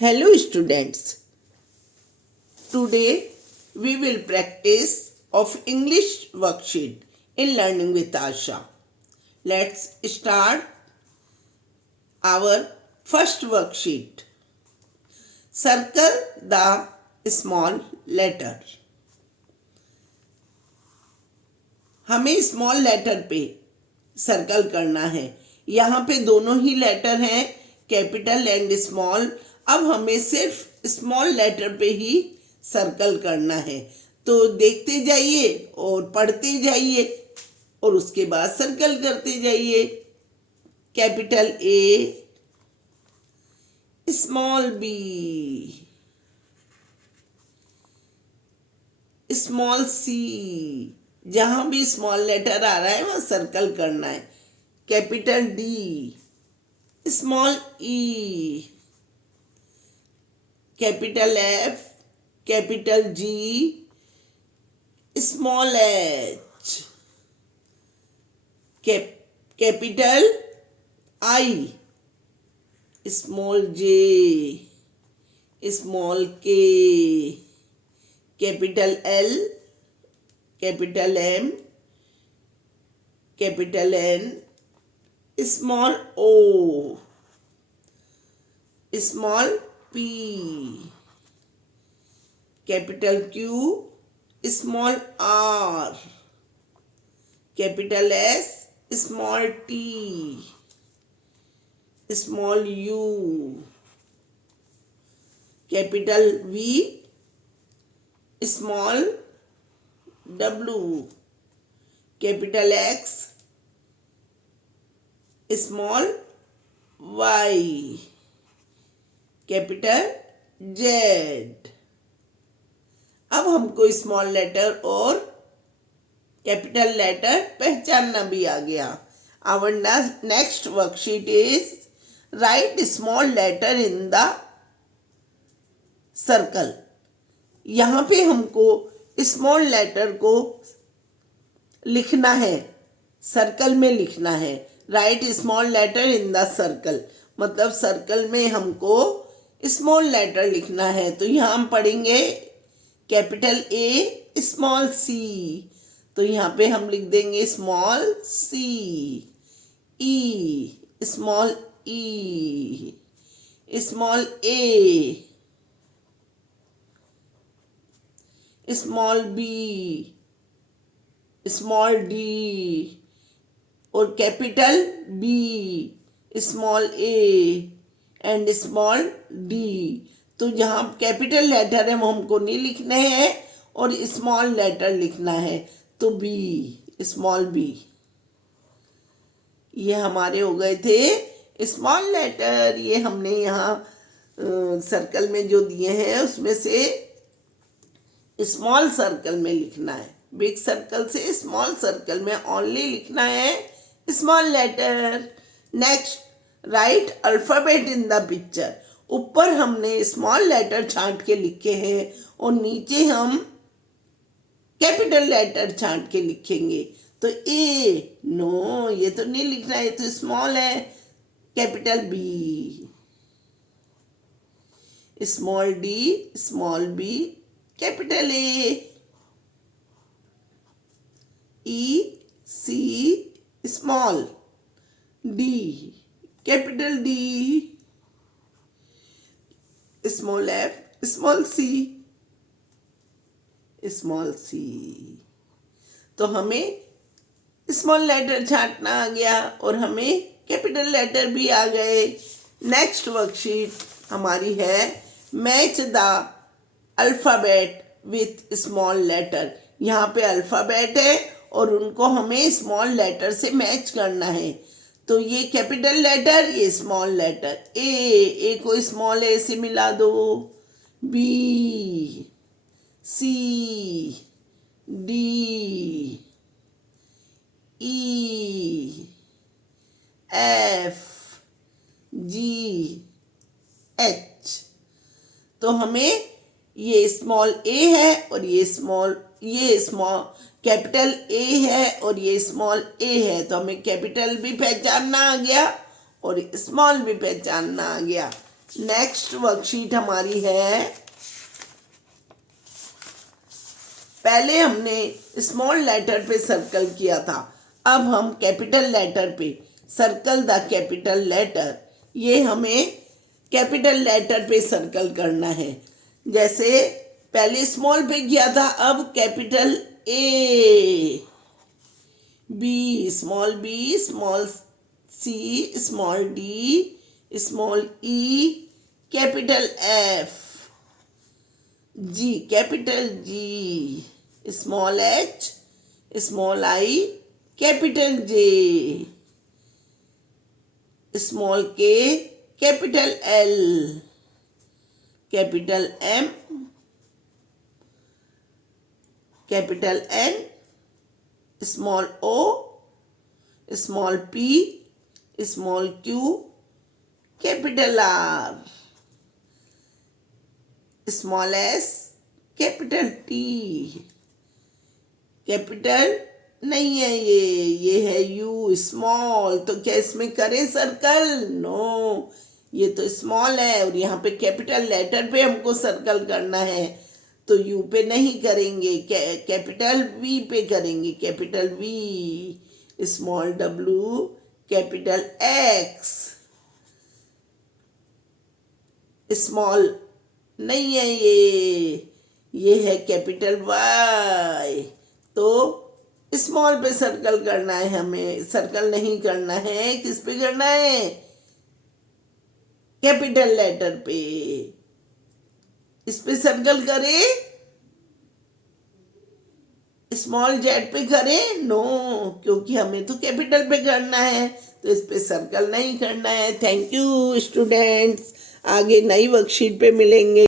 Hello students. Today we will practice of English worksheet in Learning with Asha. Let's start our first worksheet. Circle the small letter. हमें small letter पे circle करना है. यहाँ पे दोनों ही letter हैं, capital and small. अब हमें सिर्फ स्मॉल लेटर पे ही सर्कल करना है. तो देखते जाइए और पढ़ते जाइए और उसके बाद सर्कल करते जाइए. Capital A, small B, small C. जहां भी स्मॉल लेटर आ रहा है वहां सर्कल करना है. Capital D, small E, capital F, capital G, small H, capital I, small J, small K, capital L, capital M, capital N, small O, small P, capital Q, small R, capital S, small T, small U, capital V, small W, capital X, small Y, capital Z. अब हमको small letter और capital letter पहचानना भी आ गया. Our next worksheet is write small letter in the circle. यहाँ पे हमको small letter को लिखना है, सर्कल में लिखना है. Write small letter in the circle मतलब सर्कल में हमको स्मॉल लेटर लिखना है. तो यहाँ हम पढ़ेंगे कैपिटल ए, स्मॉल सी. तो यहाँ पे हम लिख देंगे small c. E, small e, small a, small B, small d और capital B, small a and small d. तो जहाँ कैपिटल लेटर है वो हमको नहीं लिखने हैं और स्मॉल लेटर लिखना है. तो बी, स्मॉल बी. ये हमारे हो गए थे स्मॉल लेटर. ये हमने यहाँ सर्कल में जो दिए हैं उसमें से स्मॉल सर्कल में लिखना है. बिग सर्कल से स्मॉल सर्कल में ओनली लिखना है small letter. Next write alphabet in the picture. ऊपर हमने स्मॉल लेटर छांट के लिखे हैं और नीचे हम कैपिटल लेटर छांट के लिखेंगे. तो ए, नो ये तो नहीं लिखना है, ये तो स्मॉल है. Capital B, small D, small B, capital A, E, C, small D, capital D, small F, small C, small C. तो हमें स्मॉल लेटर छांटना आ गया और हमें कैपिटल लेटर भी आ गए. नेक्स्ट वर्कशीट हमारी है match the alphabet with small letter. यहाँ पे अल्फ़ाबेट है और उनको हमें स्मॉल लेटर से मैच करना है. तो ये कैपिटल लेटर, ये स्मॉल लेटर. ए को स्मॉल ए से मिला दो. बी, सी, डी, ई, एफ, जी, एच. तो हमें ये स्मॉल ए है और ये स्मॉल कैपिटल ए है और ये स्मॉल ए है. तो हमें कैपिटल भी पहचानना आ गया और स्मॉल भी पहचानना आ गया. नेक्स्ट वर्कशीट हमारी है, पहले हमने स्मॉल लेटर पे सर्कल किया था, अब हम कैपिटल लेटर पे सर्कल द कैपिटल लेटर, ये हमें कैपिटल लेटर पे सर्कल करना है। जैसे पहले स्मॉल पे किया था, अब capital A, B, small C, small D, small E, capital F, G, capital G, small H, small I, capital J, small K, capital L, capital M, capital N, small O, small P, small Q, capital R, small S, capital T, capital नहीं है ये है you, small. तो क्या इसमें करें circle? No, ये तो स्मॉल है और यहाँ पे कैपिटल लेटर पे हमको सर्कल करना है, तो यू पे नहीं करेंगे, कैपिटल वी पे करेंगे, capital V, small W, capital x, small नहीं है ये है कैपिटल वाई। तो स्मॉल पे सर्कल करना है हमें, सर्कल नहीं करना है, किस पे करना है? कैपिटल लेटर पे। इस पे सर्कल करें, स्मॉल जेड पे करें? नो, क्योंकि हमें तो कैपिटल पे करना है, तो इस पे सर्कल नहीं करना है। थैंक यू स्टूडेंट्स, आगे नई वर्कशीट पे मिलेंगे।